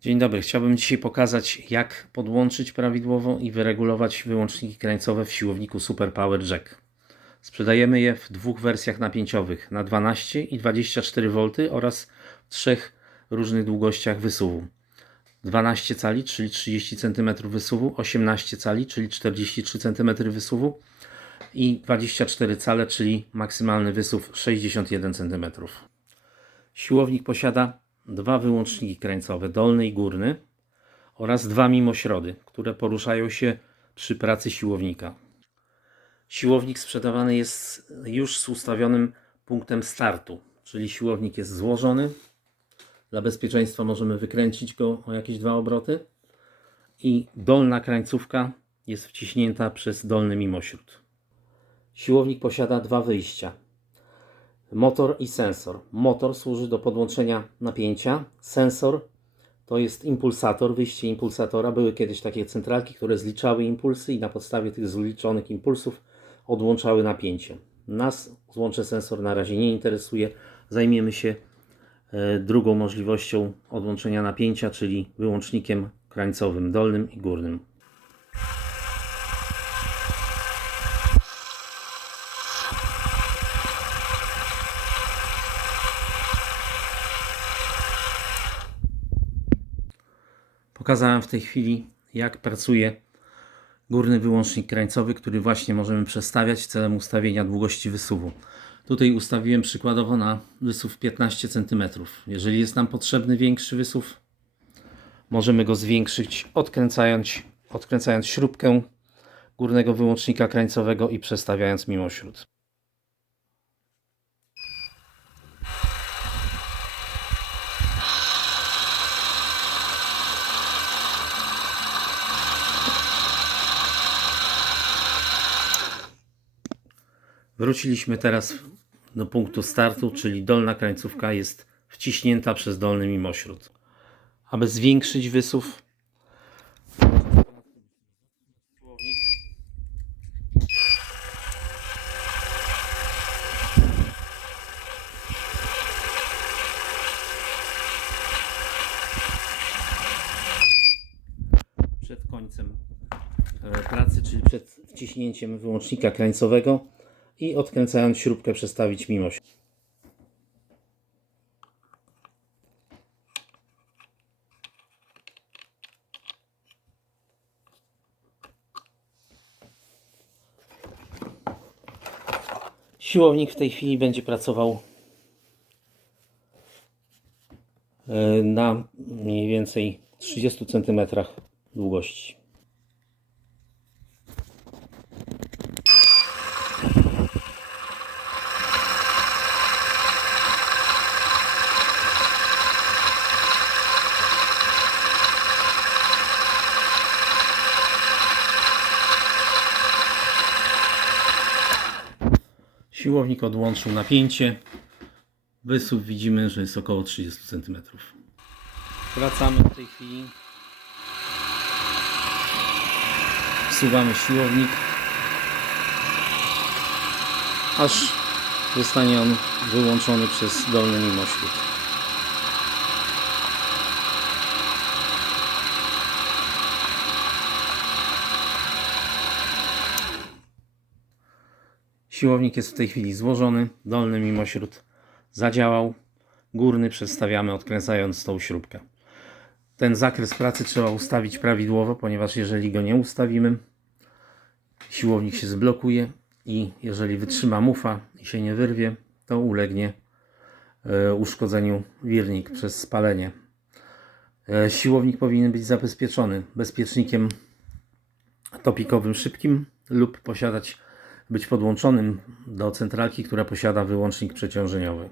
Dzień dobry. Chciałbym dzisiaj pokazać, jak podłączyć prawidłowo i wyregulować wyłączniki krańcowe w siłowniku Super Power Jack. Sprzedajemy je w dwóch wersjach napięciowych na 12 i 24 V oraz w trzech różnych długościach wysuwu. 12 cali, czyli 30 cm wysuwu, 18 cali, czyli 43 cm wysuwu i 24 cale, czyli maksymalny wysuw 61 cm. Siłownik posiada dwa wyłączniki krańcowe, dolny i górny oraz dwa mimośrody, które poruszają się przy pracy siłownika. Siłownik sprzedawany jest już z ustawionym punktem startu, czyli siłownik jest złożony. Dla bezpieczeństwa możemy wykręcić go o jakieś dwa obroty i dolna krańcówka jest wciśnięta przez dolny mimośród. Siłownik posiada dwa wyjścia. Motor i sensor. Motor służy do podłączenia napięcia. Sensor to jest impulsator, wyjście impulsatora. Były kiedyś takie centralki, które zliczały impulsy i na podstawie tych zliczonych impulsów odłączały napięcie. Nas złącze sensor na razie nie interesuje. Zajmiemy się e, drugą możliwością odłączenia napięcia, czyli wyłącznikiem krańcowym dolnym i górnym. Pokazałem w tej chwili, jak pracuje górny wyłącznik krańcowy, który właśnie możemy przestawiać celem ustawienia długości wysuwu. Tutaj ustawiłem przykładowo na wysuw 15 cm. Jeżeli jest nam potrzebny większy wysuw, możemy go zwiększyć odkręcając, odkręcając śrubkę górnego wyłącznika krańcowego i przestawiając mimośród. Wróciliśmy teraz do punktu startu, czyli dolna krańcówka jest wciśnięta przez dolny mimośród. Aby zwiększyć wysuw, przed końcem e, pracy, czyli przed wciśnięciem wyłącznika krańcowego i odkręcając śrubkę przestawić mimo. Siłownik w tej chwili będzie pracował e, na mniej więcej 30 cm długości. Siłownik odłączył napięcie. Wysuw widzimy, że jest około 30 cm. Wracamy w tej chwili. Wsuwamy siłownik. Aż zostanie on wyłączony przez dolny mimośród. Siłownik jest w tej chwili złożony, dolny mimośród zadziałał, górny przestawiamy odkręcając tą śrubkę. Ten zakres pracy trzeba ustawić prawidłowo, ponieważ jeżeli go nie ustawimy, siłownik się zblokuje i jeżeli wytrzyma mufa i się nie wyrwie, to ulegnie e, uszkodzeniu wirnik przez spalenie. E, Siłownik powinien być zabezpieczony bezpiecznikiem topikowym szybkim lub posiadać być podłączonym do centralki, która posiada wyłącznik przeciążeniowy.